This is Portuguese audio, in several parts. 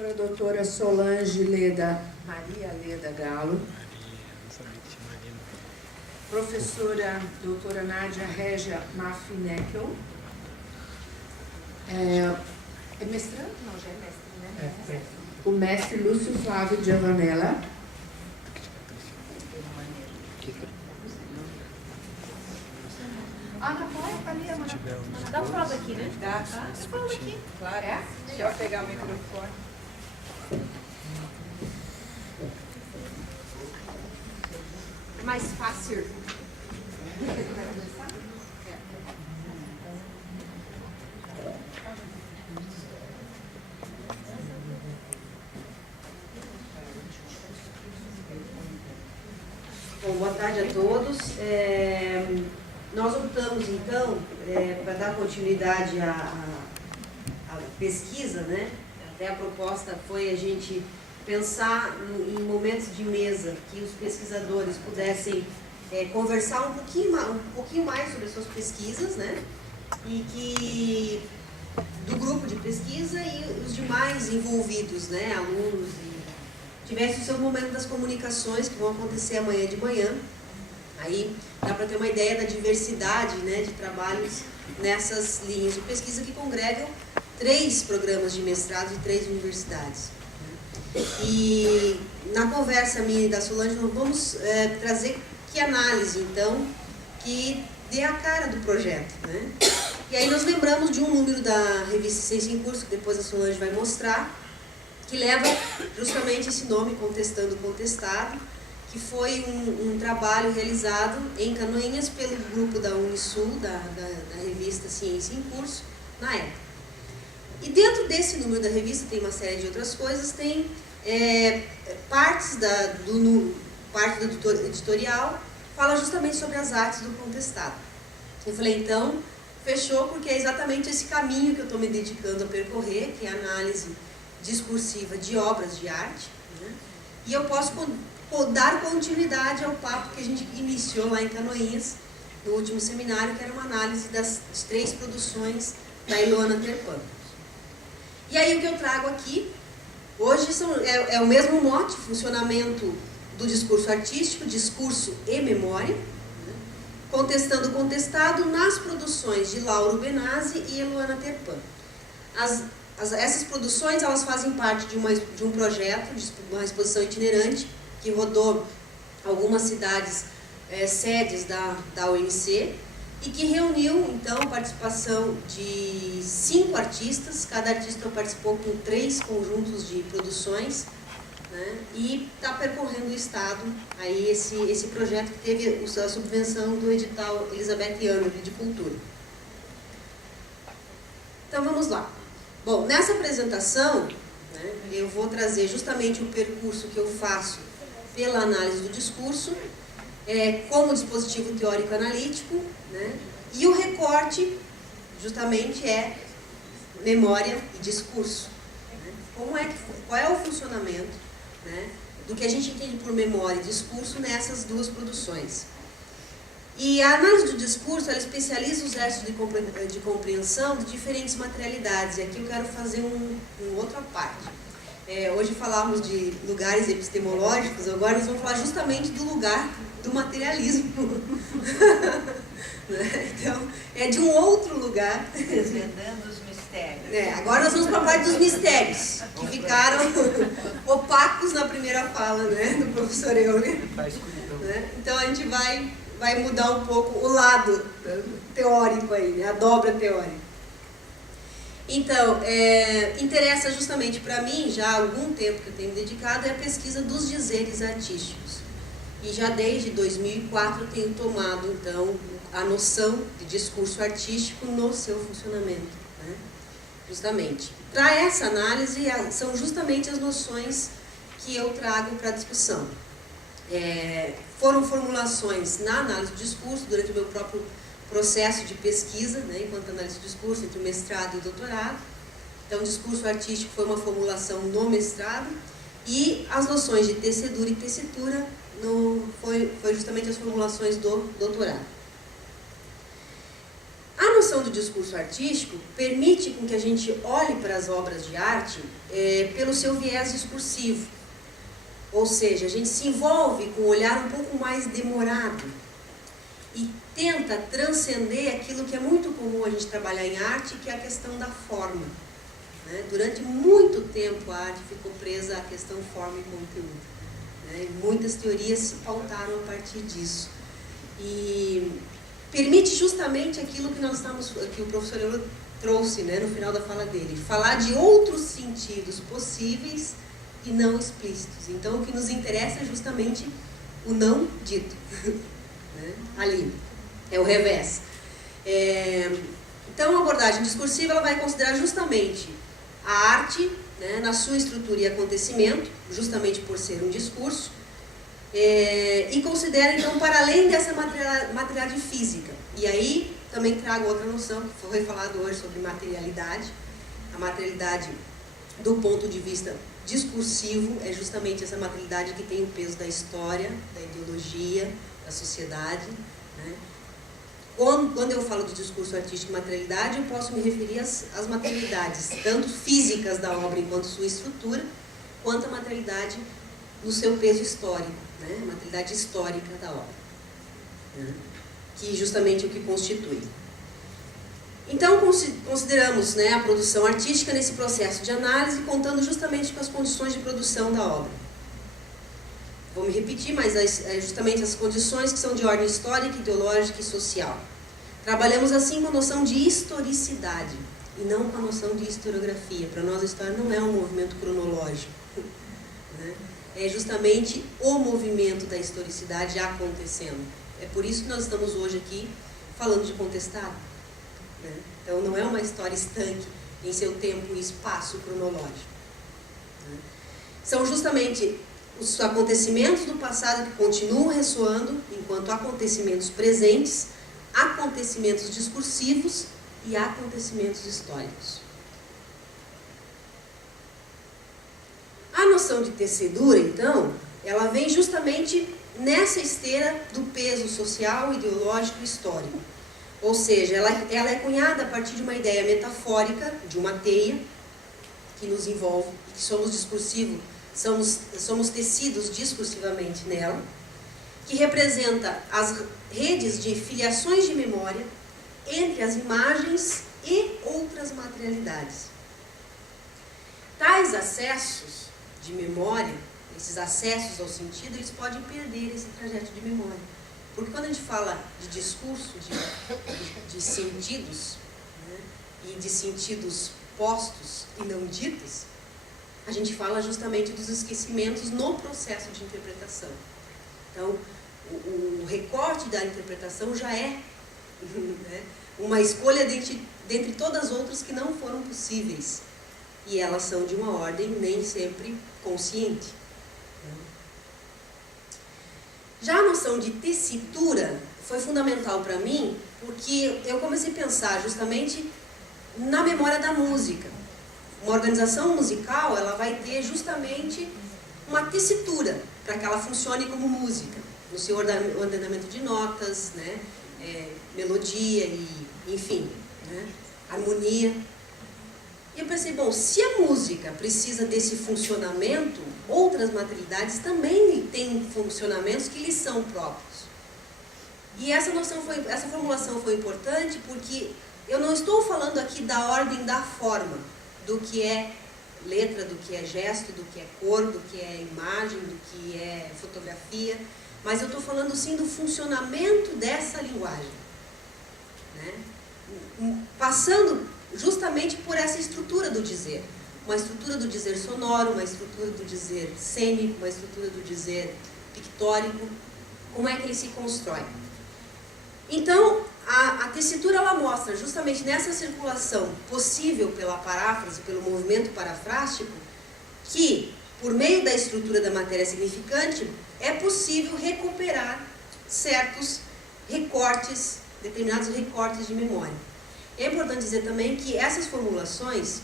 A doutora Solange Maria Leda Galo. Professora doutora Nádia Régia Mafineckel. É mestrando? Não, já é mestre, né? É. O mestre Lúcio Flávio Giovanella. Ana, pode? Ali, Ana. Dá uma prova aqui, né? Dá. Dá uma prova aqui. Claro. É? Deixa eu pegar o microfone. É mais fácil. Bom, boa tarde a todos. Nós optamos, então, para dar continuidade à pesquisa, né? Até a proposta foi a gente pensar em momentos de mesa que os pesquisadores pudessem conversar um pouquinho mais sobre as suas pesquisas, né? E que do grupo de pesquisa e os demais envolvidos, né? Alunos, tivesse o seu momento das comunicações, que vão acontecer amanhã de manhã. Aí dá para ter uma ideia da diversidade, né, de trabalhos nessas linhas de pesquisa que congregam 3 programas de mestrado de 3 universidades. E na conversa minha e da Solange, nós vamos trazer que análise, então, que dê a cara do projeto, né? E aí nós lembramos de um número da revista Ciência em Curso, que depois a Solange vai mostrar, que leva justamente esse nome, Contestando o Contestado, que foi um trabalho realizado em Canoinhas pelo grupo da Unisul, da revista Ciência em Curso, na época. E dentro desse número da revista tem uma série de outras coisas, tem parte do editorial, fala justamente sobre as artes do contestado. Eu falei, então, fechou, porque é exatamente esse caminho que eu estou me dedicando a percorrer, que é a análise discursiva de obras de arte, né? E eu posso dar continuidade ao papo que a gente iniciou lá em Canoinhas, no último seminário, que era uma análise das 3 produções da Ilona Terpan. E aí o que eu trago aqui, hoje é o mesmo mote, funcionamento do discurso artístico, discurso e memória, né? Contestando o contestado nas produções de Lauro Benassi e Ilona Terpan. Essas produções, elas fazem parte de um projeto, de uma exposição itinerante, que rodou algumas cidades, sedes da UNC, e que reuniu, então, a participação de 5 artistas, cada artista participou com 3 conjuntos de produções, né, e está percorrendo o estado, aí esse projeto que teve a subvenção do edital Elizabeth Anderle de Cultura. Então, vamos lá. Bom, nessa apresentação, né, eu vou trazer justamente o percurso que eu faço pela análise do discurso, como dispositivo teórico-analítico, né, e o recorte justamente é memória e discurso. Né, qual é o funcionamento, né, do que a gente entende por memória e discurso nessas 2 produções. E a análise do discurso, ela especializa os gestos de compreensão de diferentes materialidades. E aqui eu quero fazer um outra parte. Hoje falamos de lugares epistemológicos, agora nós vamos falar justamente do lugar do materialismo. Então, é de um outro lugar. Desvendando os mistérios. Agora nós vamos para a parte dos mistérios, que ficaram opacos na primeira fala, né, do professor Euler. Né? Então a gente vai mudar um pouco o lado teórico aí, né? A dobra teórica. Então, interessa justamente para mim, já há algum tempo que eu tenho dedicado, é a pesquisa dos dizeres artísticos. E já desde 2004 eu tenho tomado, então, a noção de discurso artístico no seu funcionamento. Né? Justamente. Para essa análise, são justamente as noções que eu trago para a discussão. Foram formulações na análise do discurso durante o meu próprio processo de pesquisa, né, enquanto análise do discurso, entre o mestrado e o doutorado. Então, o discurso artístico foi uma formulação no mestrado, e as noções de tecedura e tessitura foi justamente as formulações do doutorado. A noção do discurso artístico permite com que a gente olhe para as obras de arte pelo seu viés discursivo. Ou seja, a gente se envolve com um olhar um pouco mais demorado e tenta transcender aquilo que é muito comum a gente trabalhar em arte, que é a questão da forma. Né? Durante muito tempo a arte ficou presa à questão forma e conteúdo. Né? E muitas teorias se pautaram a partir disso. E permite justamente aquilo que o professor Eulio trouxe, né, no final da fala dele, falar de outros sentidos possíveis e não explícitos. Então o que nos interessa é justamente o não dito. Né? Ali, é o revés. Então a abordagem discursiva ela vai considerar justamente a arte, né, na sua estrutura e acontecimento, justamente por ser um discurso, e considera, então, para além dessa materialidade física. E aí, também trago outra noção, que foi falado hoje sobre materialidade. A materialidade, do ponto de vista discursivo, é justamente essa materialidade que tem o peso da história, da ideologia, da sociedade. Né? Quando eu falo de discurso artístico e materialidade, eu posso me referir às materialidades, tanto físicas da obra enquanto sua estrutura, quanto a materialidade no seu peso histórico, né? A materialidade histórica da obra, né? Que justamente é o que constitui. Então, consideramos, né, a produção artística nesse processo de análise, contando justamente com as condições de produção da obra. Vou me repetir, mas justamente as condições que são de ordem histórica, ideológica e social. Trabalhamos assim com a noção de historicidade, e não com a noção de historiografia. Para nós a história não é um movimento cronológico, né? É justamente o movimento da historicidade acontecendo. É por isso que nós estamos hoje aqui falando de contestado. Né? Então não é uma história estanque em seu tempo e espaço cronológico. Né? São justamente os acontecimentos do passado que continuam ressoando enquanto acontecimentos presentes, acontecimentos discursivos e acontecimentos históricos. A noção de tecedura, então, ela vem justamente nessa esteira do peso social, ideológico e histórico. Ou seja, ela é cunhada a partir de uma ideia metafórica, de uma teia, que nos envolve, e que somos discursivos, somos tecidos discursivamente nela, que representa as redes de filiações de memória entre as imagens e outras materialidades. Tais acessos de memória, esses acessos ao sentido, eles podem perder esse trajeto de memória. Porque quando a gente fala de discurso, de sentidos, né, e de sentidos postos e não ditos, a gente fala justamente dos esquecimentos no processo de interpretação. Então, o recorte da interpretação já é né, uma escolha dentre todas as outras que não foram possíveis. E elas são de uma ordem nem sempre consciente. Já a noção de tessitura foi fundamental para mim, porque eu comecei a pensar justamente na memória da música. Uma organização musical, ela vai ter justamente uma tessitura para que ela funcione como música, no seu ordenamento de notas, né, melodia e, enfim, né, harmonia. E eu pensei, bom, se a música precisa desse funcionamento, outras materialidades também têm funcionamentos que lhes são próprios. E essa formulação foi importante porque eu não estou falando aqui da ordem da forma, do que é letra, do que é gesto, do que é cor, do que é imagem, do que é fotografia, mas eu estou falando sim do funcionamento dessa linguagem, né? Passando justamente por essa estrutura do dizer. Uma estrutura do dizer sonoro, uma estrutura do dizer cênico, uma estrutura do dizer pictórico. Como é que ele se constrói? Então, a tessitura ela mostra justamente nessa circulação possível pela paráfrase, pelo movimento parafrástico, que, por meio da estrutura da matéria significante, é possível recuperar certos recortes, determinados recortes de memória. É importante dizer também que essas formulações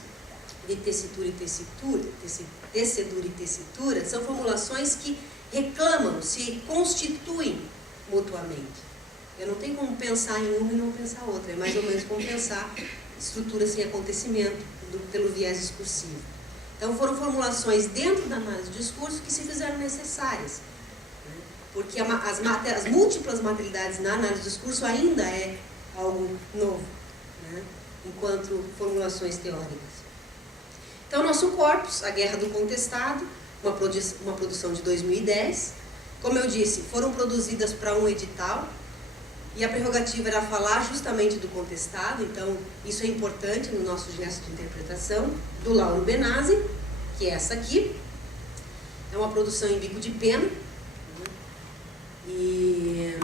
de tessitura e tecedura e tessitura são formulações que reclamam, se constituem mutuamente. Eu não tenho como pensar em uma e não pensar outra. É mais ou menos como pensar estrutura sem acontecimento pelo viés discursivo. Então foram formulações dentro da análise do discurso que se fizeram necessárias, né? Porque as múltiplas materialidades na análise do discurso ainda é algo novo, né? Enquanto formulações teóricas. Então nosso corpus, A Guerra do Contestado, uma produção de 2010, como eu disse, foram produzidas para um edital, e a prerrogativa era falar justamente do contestado, então isso é importante no nosso gesto de interpretação, do Lauro Benazzi, que é essa aqui. É uma produção em bico de pena, né? E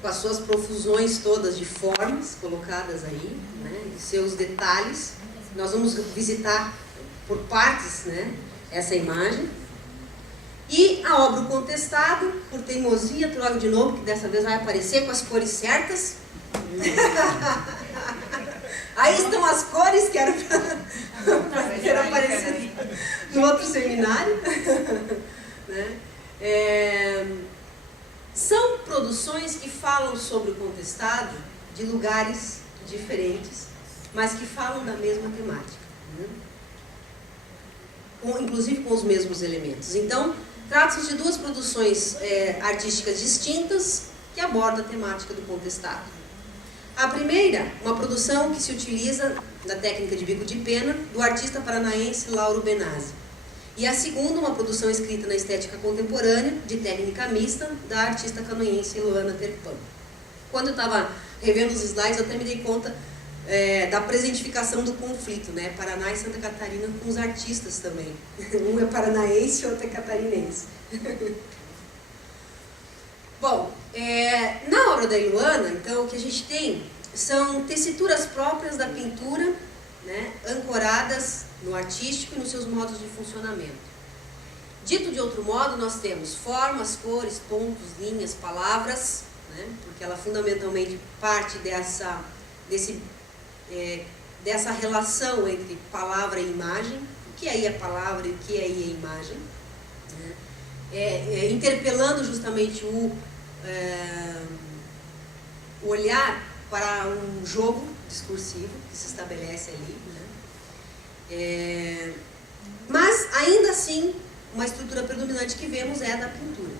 com as suas profusões todas de formas colocadas aí, né? E seus detalhes. Nós vamos visitar por partes, né, essa imagem. E a obra O Contestado, por teimosia, trago de novo, que dessa vez vai aparecer com as cores certas. Aí estão as cores que eram para ter aparecido no outro seminário. Né? São produções que falam sobre o contestado de lugares diferentes, mas que falam da mesma temática, né? Inclusive com os mesmos elementos. Então, trata-se de duas produções artísticas distintas que abordam a temática do contestado. A primeira, uma produção que se utiliza da técnica de bico de pena do artista paranaense Lauro Benazzi. E a segunda, uma produção escrita na estética contemporânea, de técnica mista, da artista canoense Luana Terpan. Quando eu estava revendo os slides, eu até me dei conta da presentificação do conflito, né? Paraná e Santa Catarina com os artistas também. Um é paranaense e outro é catarinense. Bom, na obra da Luana, então, o que a gente tem são tessituras próprias da pintura, né? Ancoradas no artístico e nos seus modos de funcionamento. Dito de outro modo, nós temos formas, cores, pontos, linhas, palavras, né? Porque ela fundamentalmente parte dessa relação entre palavra e imagem. O que aí é palavra e o que aí é imagem, né? Interpelando justamente o olhar para um jogo discursivo que se estabelece ali, né? Mas ainda assim, uma estrutura predominante que vemos é a da pintura,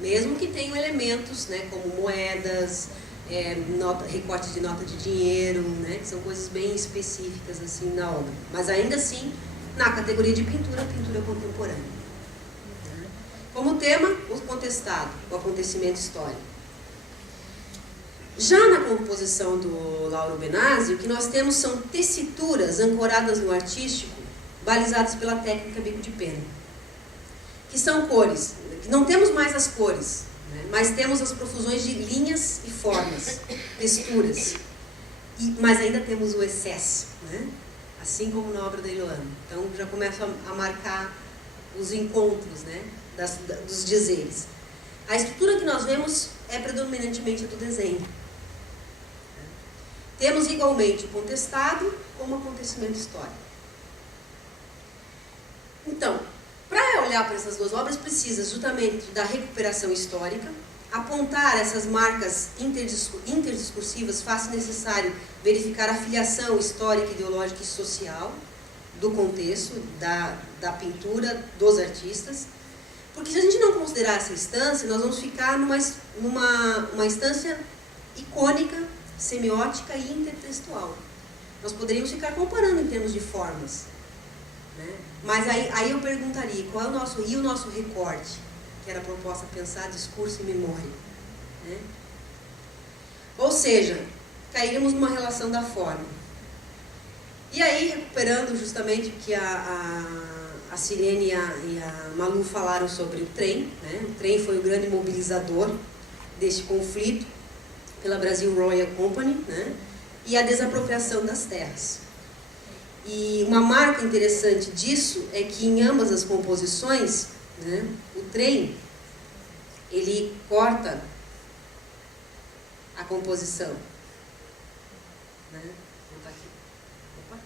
mesmo que tenham elementos, né, como moedas, recorte de nota de dinheiro, né, que são coisas bem específicas assim na obra, mas ainda assim na categoria de pintura, pintura contemporânea. Como tema, o contestado, o acontecimento histórico. Já na composição do Lauro Benazzi, o que nós temos são tessituras ancoradas no artístico, balizadas pela técnica bico de pena, que são cores, que não temos mais as cores, né, mas temos as profusões de linhas e formas, texturas, mas ainda temos o excesso, né, assim como na obra da Iloana. Então já começa a marcar os encontros, né, dos dizeres. A estrutura que nós vemos é predominantemente a do desenho. Temos igualmente o contestado como acontecimento histórico. Então, para olhar para essas duas obras, precisa justamente da recuperação histórica, apontar essas marcas interdiscursivas, faz necessário verificar a filiação histórica, ideológica e social do contexto, da pintura, dos artistas, porque se a gente não considerar essa instância, nós vamos ficar numa instância icônica, semiótica e intertextual. Nós poderíamos ficar comparando em termos de formas, né? Mas aí eu perguntaria, qual é o nosso recorte, que era a proposta pensar discurso e memória, né? Ou seja, cairíamos numa relação da forma. E aí, recuperando justamente o que a Sirene e a Malu falaram sobre o trem, né? O trem foi o grande mobilizador deste conflito pela Brasil Royal Company, né? E a desapropriação das terras. E uma marca interessante disso é que em ambas as composições, né, o trem, ele corta a composição, né? Vou botar aqui. Opa.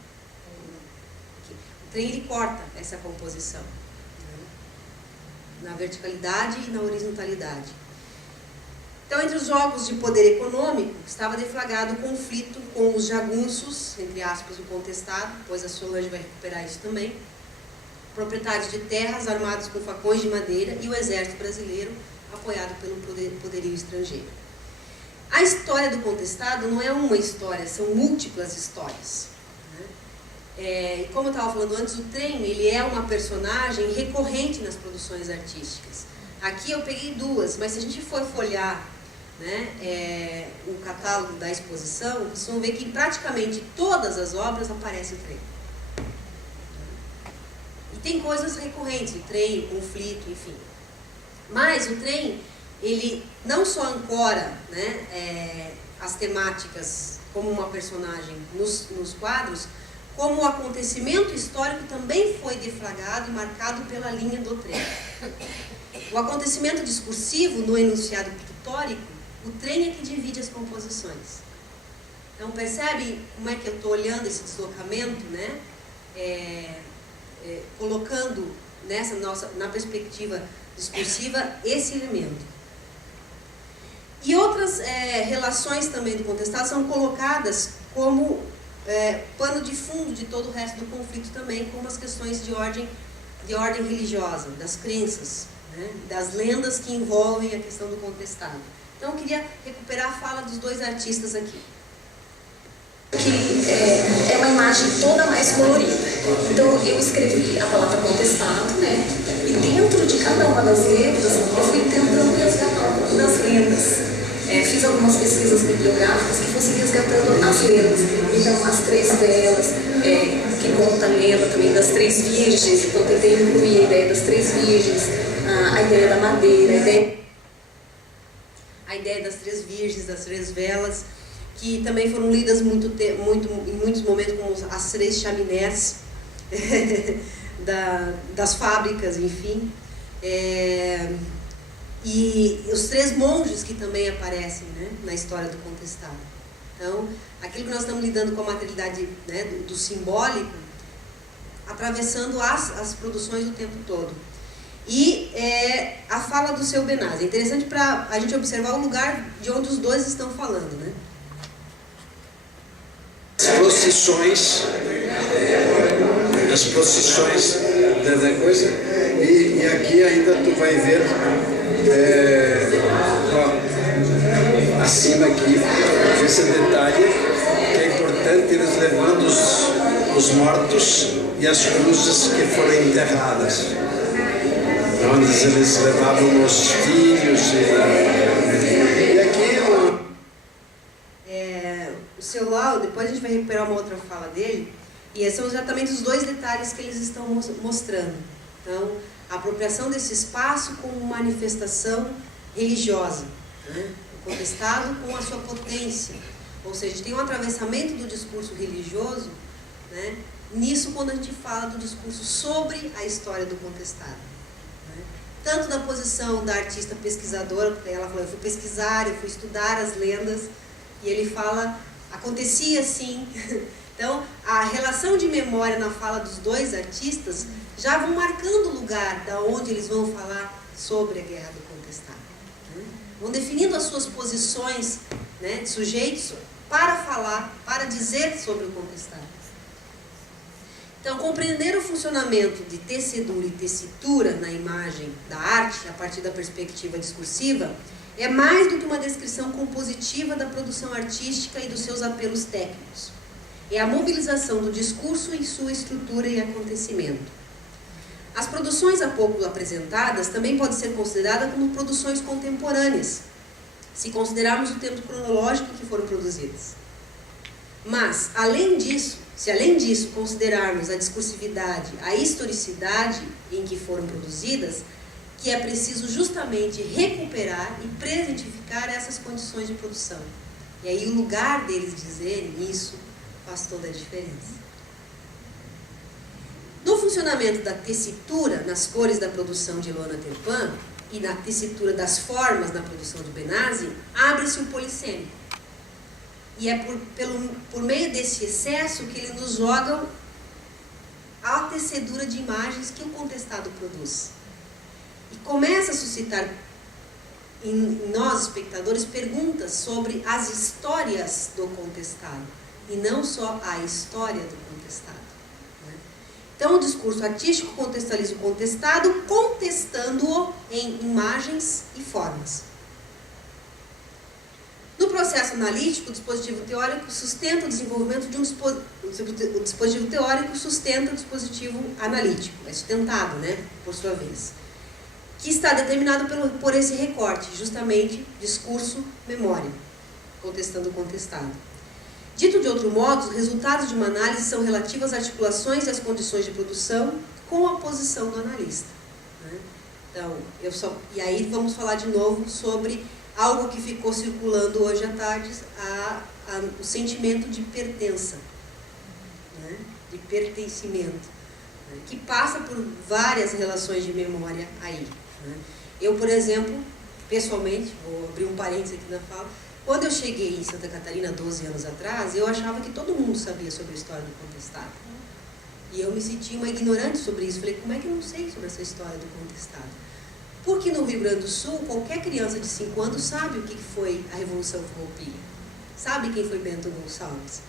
Aqui. O trem, ele corta essa composição, né, na verticalidade e na horizontalidade. Então, entre os jogos de poder econômico, estava deflagrado o conflito com os jagunços, entre aspas, o contestado, pois a Solange vai recuperar isso também, proprietários de terras armados com facões de madeira e o exército brasileiro, apoiado pelo poderio estrangeiro. A história do contestado não é uma história, são múltiplas histórias. E como eu estava falando antes, o trem ele é uma personagem recorrente nas produções artísticas. Aqui eu peguei duas, mas se a gente for folhear, né, o catálogo da exposição, vocês vão ver que em praticamente todas as obras aparece o trem. E tem coisas recorrentes, o trem, o conflito, enfim. Mas o trem, ele não só ancora, né, as temáticas como uma personagem nos quadros, como o acontecimento histórico também foi deflagrado e marcado pela linha do trem. O acontecimento discursivo no enunciado pictórico, o trem é que divide as composições. Então percebe como é que eu estou olhando esse deslocamento, né? Colocando na perspectiva discursiva esse elemento. E outras relações também do contestado são colocadas como pano de fundo de todo o resto do conflito também, como as questões de ordem religiosa, das crenças, né, das lendas que envolvem a questão do contestado. Então eu queria recuperar a fala dos dois artistas aqui. Que é uma imagem toda mais colorida. Então eu escrevi a palavra contestado, né? E dentro de cada uma das letras eu fui tentando resgatar das lendas. Fiz algumas pesquisas bibliográficas que fossem resgatando as lendas. Então as três velas, que conta a lenda também das três virgens, então tentei incluir a ideia das três virgens, a ideia da madeira, a ideia das três virgens, das três velas, que também foram lidas em muitos momentos como as três chaminés das fábricas, enfim. E os três monges que também aparecem, né, na história do contestado. Então, aquilo que nós estamos lidando com a materialidade, né, do simbólico, atravessando as produções o tempo todo. E a fala do seu Benazzi. É interessante para a gente observar o lugar de onde os dois estão falando, né? As procissões da coisa, e aqui ainda tu vai ver acima aqui esse detalhe que é importante, eles levando os mortos e as cruzes que foram enterradas, onde eles levavam os filhos e aqui o seu Lau, depois a gente vai recuperar uma outra fala dele, e são exatamente os dois detalhes que eles estão mostrando. Então, a apropriação desse espaço como manifestação religiosa, né? O contestado com a sua potência, ou seja, tem um atravessamento do discurso religioso, né? Nisso quando a gente fala do discurso sobre a história do contestado, né? Tanto da posição da artista pesquisadora, porque ela falou, eu fui pesquisar, eu fui estudar as lendas, e ele fala, acontecia assim. Então, a relação de memória na fala dos dois artistas já vão marcando o lugar da onde eles vão falar sobre a guerra do contestado, né? Vão definindo as suas posições, né, de sujeitos para falar, para dizer sobre o contestado. Então, compreender o funcionamento de tecedura e tessitura na imagem da arte, a partir da perspectiva discursiva, é mais do que uma descrição compositiva da produção artística e dos seus apelos técnicos. É a mobilização do discurso em sua estrutura e acontecimento. As produções há pouco apresentadas também podem ser consideradas como produções contemporâneas, se considerarmos o tempo cronológico em que foram produzidas. Mas, se além disso considerarmos a discursividade, a historicidade em que foram produzidas, que é preciso justamente recuperar e presentificar essas condições de produção. E aí o lugar deles dizerem isso faz toda a diferença. No funcionamento da tessitura, nas cores da produção de Luana Terpan e na tessitura das formas na produção de Benazzi, abre-se o polissêmico. E é por meio desse excesso que ele nos joga a tecedura de imagens que o contestado produz. E começa a suscitar em nós, espectadores, perguntas sobre as histórias do contestado, e não só a história do contestado. Né? Então, o discurso artístico contextualiza o contestado, contestando-o em imagens e formas. No processo analítico, o dispositivo teórico sustenta o desenvolvimento de o dispositivo teórico sustenta o dispositivo analítico, é sustentado, né, por sua vez, que está determinado por esse recorte, justamente discurso-memória, contestando o contestado. Dito de outro modo, os resultados de uma análise são relativos às articulações e às condições de produção com a posição do analista. Né? Então, e aí vamos falar de novo sobre algo que ficou circulando hoje à tarde, o sentimento de pertença, né? De pertencimento, né? Que passa por várias relações de memória aí. Né? Eu, por exemplo, pessoalmente, vou abrir um parênteses aqui na fala, quando eu cheguei em Santa Catarina 12 anos atrás, eu achava que todo mundo sabia sobre a história do contestado. E eu me sentia uma ignorante sobre isso. Falei, como é que eu não sei sobre essa história do contestado? Porque no Rio Grande do Sul, qualquer criança de 5 anos sabe o que foi a Revolução Farroupilha. Sabe quem foi Bento Gonçalves.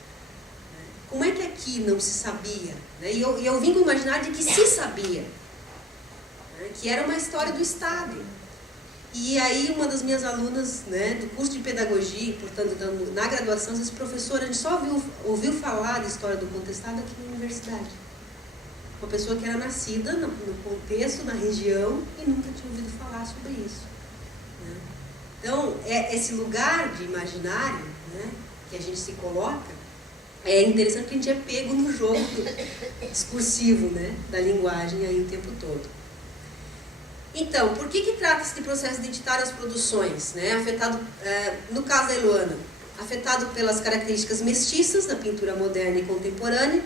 Como é que aqui não se sabia? E eu vim com o imaginário de que se sabia. Que era uma história do Estado. E aí uma das minhas alunas, né, do curso de pedagogia, portanto na graduação, disse, professora, a gente só ouviu falar da história do contestado aqui na universidade. Uma pessoa que era nascida no contexto, na região, e nunca tinha ouvido falar sobre isso. Né? Então, esse lugar de imaginário, né, que a gente se coloca, é interessante que a gente é pego no jogo discursivo, né, da linguagem aí o tempo todo. Então, por que trata-se de processo identitário às produções? Né? Afetado, no caso da Eluana, afetado pelas características mestiças da pintura moderna e contemporânea.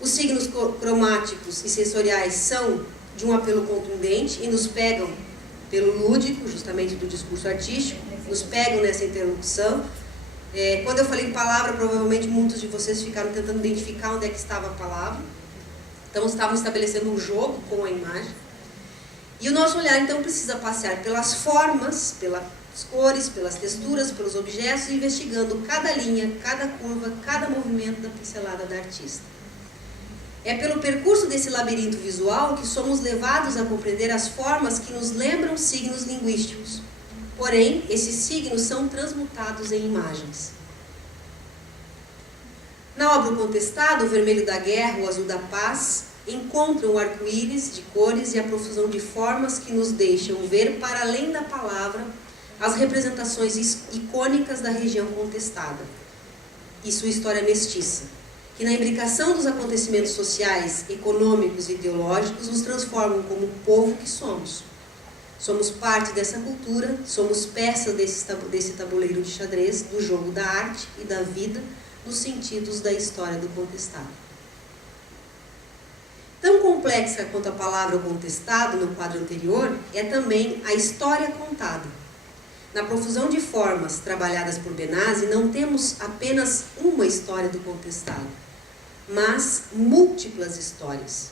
Os signos cromáticos e sensoriais são de um apelo contundente e nos pegam pelo lúdico, justamente do discurso artístico, nos pegam nessa interlocução. Quando eu falei em palavra, provavelmente muitos de vocês ficaram tentando identificar onde é que estava a palavra. Então, estavam estabelecendo um jogo com a imagem. E o nosso olhar, então, precisa passear pelas formas, pelas cores, pelas texturas, pelos objetos, investigando cada linha, cada curva, cada movimento da pincelada da artista. É pelo percurso desse labirinto visual que somos levados a compreender as formas que nos lembram signos linguísticos. Porém, esses signos são transmutados em imagens. Na obra O Contestado, o vermelho da guerra, o azul da paz, encontram o arco-íris de cores e a profusão de formas que nos deixam ver, para além da palavra, as representações icônicas da região contestada e sua história mestiça, que na imbricação dos acontecimentos sociais, econômicos e ideológicos nos transformam como o povo que somos. Somos parte dessa cultura, somos peça desse tabuleiro de xadrez, do jogo da arte e da vida, nos sentidos da história do contestado. Tão complexa quanto a palavra contestado no quadro anterior, é também a história contada. Na profusão de formas trabalhadas por Benassi, não temos apenas uma história do contestado, mas múltiplas histórias.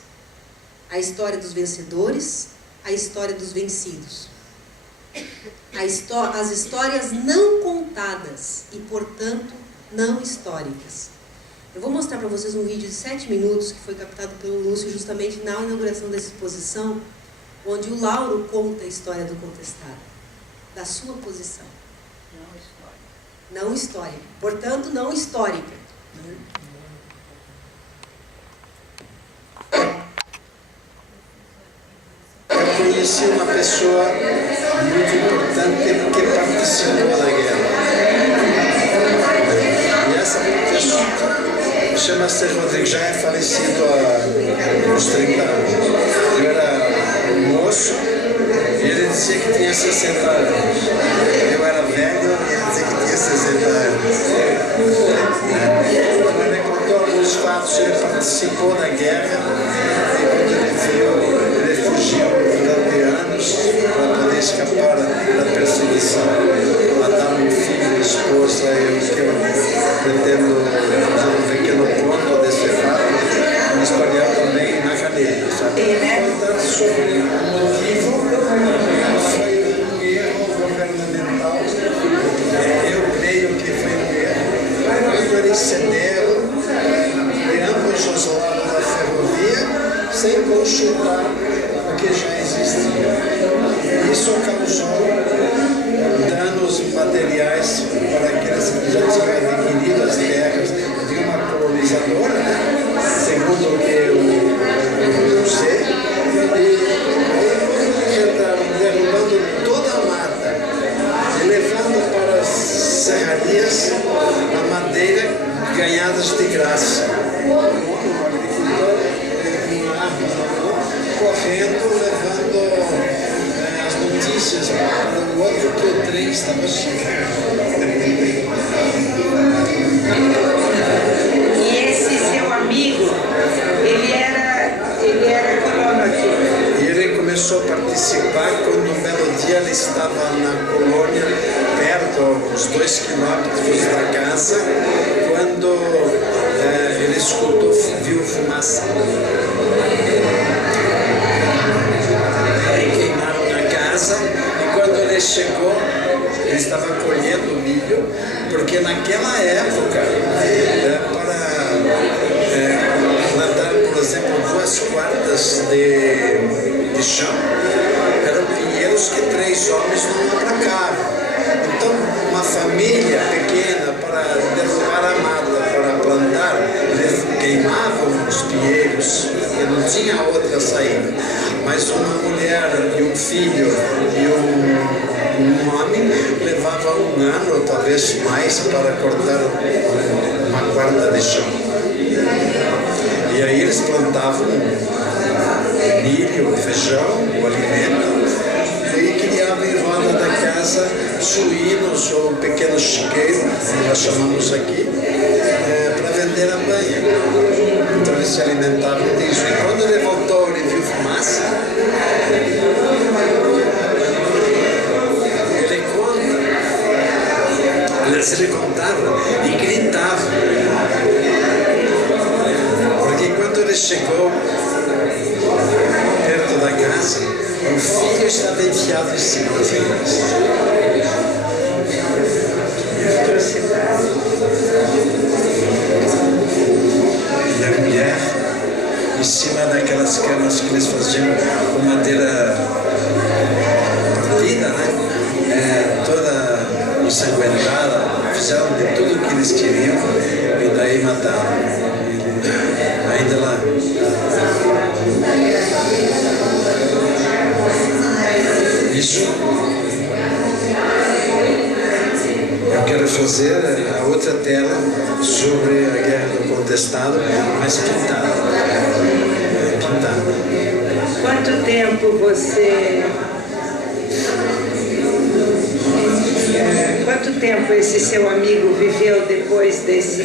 A história dos vencedores, a história dos vencidos. As histórias não contadas e, portanto, não históricas. Eu vou mostrar para vocês um vídeo de 7 minutos que foi captado pelo Lúcio justamente na inauguração dessa exposição, onde o Lauro conta a história do contestado, da sua posição. Não histórica. Portanto, não histórica. Eu conheci uma pessoa muito importante que participou da guerra. E essa pessoa chama-se Rodrigo, já é falecido há uns 30 anos. Eu era moço e ele dizia que tinha 60 anos. Eu era velho e ele dizia que tinha 60 anos. Então ele contou alguns fatos, ele participou da guerra e quando ele viu, ele fugiu durante anos para poder escapar da perseguição. Mataram um filho, esposa, e o que eu pretendo fazer um pequeno ponto desse fato, mas espalhar também na cadeia, sabe? Portanto, sobre o motivo, foi um erro governamental. levando as notícias para o outro que o trem estava chegando. E esse seu amigo, ele era colono aqui. E ele começou a participar quando um belo dia ele estava na colônia, perto, uns 2 quilômetros da casa, quando ele escutou, viu fumaça. Aí queimaram na casa e quando ele chegou, ele estava colhendo milho, porque naquela época, para plantar, por exemplo, 2 quartas de chão, eram pinheiros que 3 homens não abracavam. Então, uma família pequena, para derrubar a mata, para plantar, eles queimavam os pinheiros, porque não tinha outra saída. Mas uma mulher e um filho e um homem levava 1 ano, ou talvez mais, para cortar uma quarta de chão. E aí eles plantavam milho, feijão, o alimento, e criavam em roda da casa suínos ou pequenos chiqueiros, como nós chamamos aqui, para vender a banha. Então eles se alimentavam disso. E quando ele voltou, ele viu fumaça, ele contava e gritava. Porque quando ele chegou perto da casa, o filho estava enfiado em cima das rendas. E a mulher em cima daquelas camas que eles faziam com madeira partida, né? Toda ensanguentada, fizeram de tudo o que eles queriam e daí mataram. Ainda lá. Isso. Eu quero fazer a outra tela sobre a Guerra do Contestado, mas pintada. Quanto tempo Quanto tempo esse seu amigo viveu depois desse...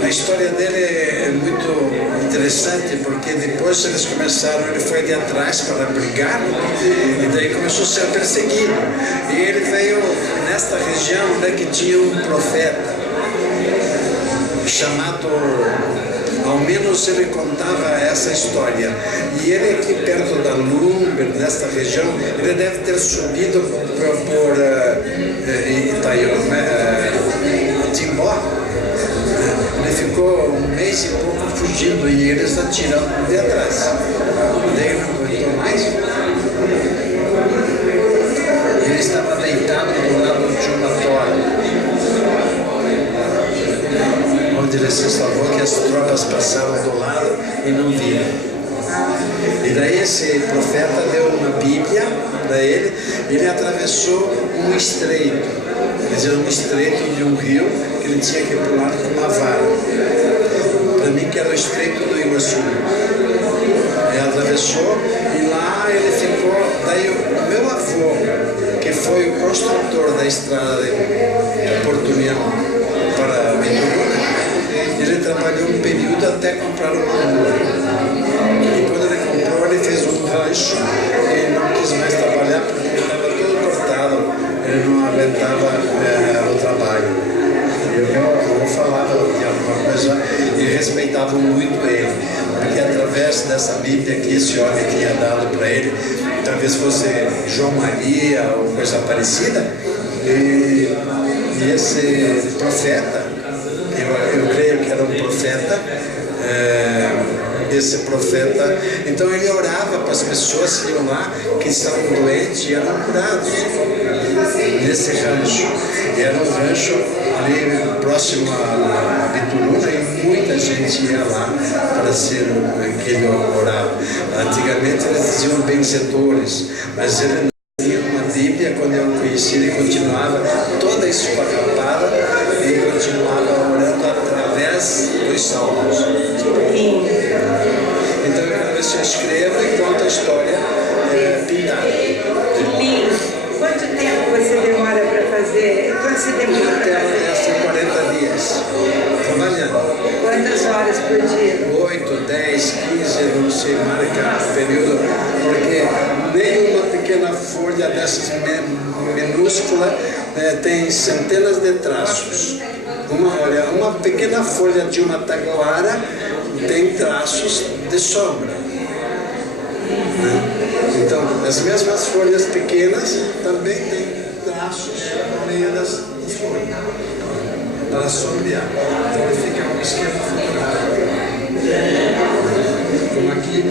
A história dele é muito interessante, porque depois eles começaram, ele foi de atrás para brigar, e daí começou a ser perseguido. E ele veio nesta região, né, que tinha um profeta, chamado, ao menos ele contava essa história. E ele aqui perto da Lumber, nesta região, ele deve ter subido por Timbó. Ele ficou 1 mês e pouco fugindo e eles atirando de atrás. Daí não aguentou mais. Ele estava deitado do lado de uma torre, onde ele se salvou, que as tropas passaram do lado e não viram. E daí esse profeta deu uma Bíblia para ele, e ele atravessou um estreito, quer dizer, um estreito de um rio que ele tinha que pular com uma vara. Para mim que era o estreito do Iguaçu. Ele atravessou e lá ele ficou. Daí o meu avô, que foi o construtor da estrada de Porto União para Bituruna, ele trabalhou um período até comprar uma mula. E quando ele comprou, ele fez um rancho e não quis mais trabalhar porque ele estava todo cortado, ele não aguentava o trabalho. E o meu avô falava de alguma coisa e respeitavam muito ele, porque através dessa Bíblia que esse homem tinha dado para ele, talvez fosse João Maria ou coisa parecida, e esse profeta, eu creio que era um profeta, esse profeta, então ele orava para as pessoas que iam lá, que estavam doentes e eram curados nesse rancho. E era um rancho ali próximo a Bituruna e muita gente ia lá para ser que ele orava. Antigamente eles diziam benzedores, mas ele não tinha uma Bíblia. Quando eu conheci, ele continuava toda esfarrapada e continuava orando através dos salmos. Então eu depois eu escrevo e conto a história pintada. Lindo. Quanto tempo você demora para fazer? Quanto você demora para fazer? 40 dias, trabalhando. Quantas horas por dia? 8, 10, 15, não sei marcar período, porque nenhuma pequena folha dessas minúscula tem centenas de traços. Uma pequena folha de uma taguara tem traços de sombra. Então, as mesmas folhas pequenas também têm traços no meio das folhas, para sombrear. Então, ele fica um esquema fotográfico. Como aqui,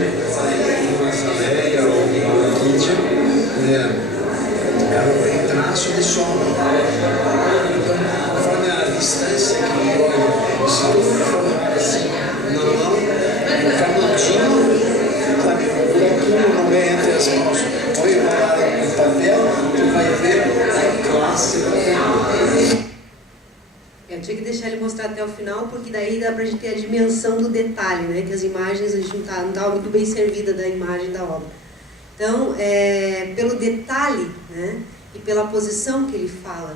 uma azaleia ou uma orquídea, é um traço de sombra. Então, conforme a distância que o olho, se tu formar assim na mão, um canudinho, sabe, um buraquinho no meio entre as mãos, põe o lado no papel, tu vai ver a classe da figura. Eu tinha que deixar ele mostrar até o final, porque daí dá pra gente ter a dimensão do detalhe, né? Que as imagens, a gente não tá muito bem servida da imagem da obra. Então, pelo detalhe, né? E pela posição que ele fala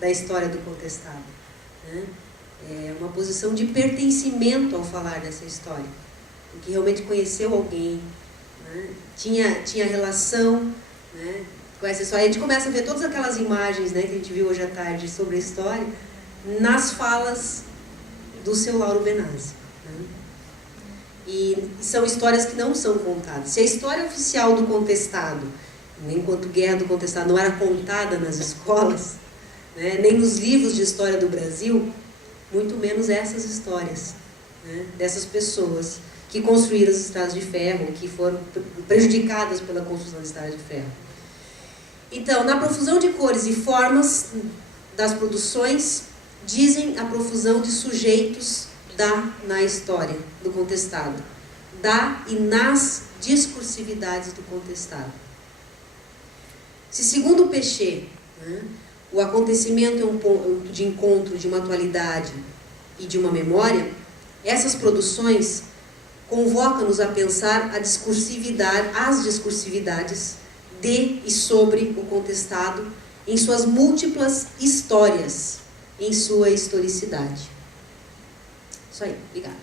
da história do contestado, né? É uma posição de pertencimento ao falar dessa história, porque realmente conheceu alguém, né? Tinha relação, né? Com essa história. A gente começa a ver todas aquelas imagens, né, que a gente viu hoje à tarde sobre a história, nas falas do seu Lauro Benassi, né? E são histórias que não são contadas. Se a história oficial do contestado, enquanto Guerra do Contestado, não era contada nas escolas, né, nem nos livros de história do Brasil, muito menos essas histórias, né, dessas pessoas que construíram as estradas de ferro, que foram prejudicadas pela construção das estradas de ferro. Então, na profusão de cores e formas das produções, dizem a profusão de sujeitos na história do contestado, e nas discursividades do contestado. Se, segundo Péchet, né, o acontecimento é um ponto de encontro de uma atualidade e de uma memória, essas produções convocam-nos a pensar as discursividades de e sobre o contestado em suas múltiplas histórias, em sua historicidade. Isso aí, obrigada.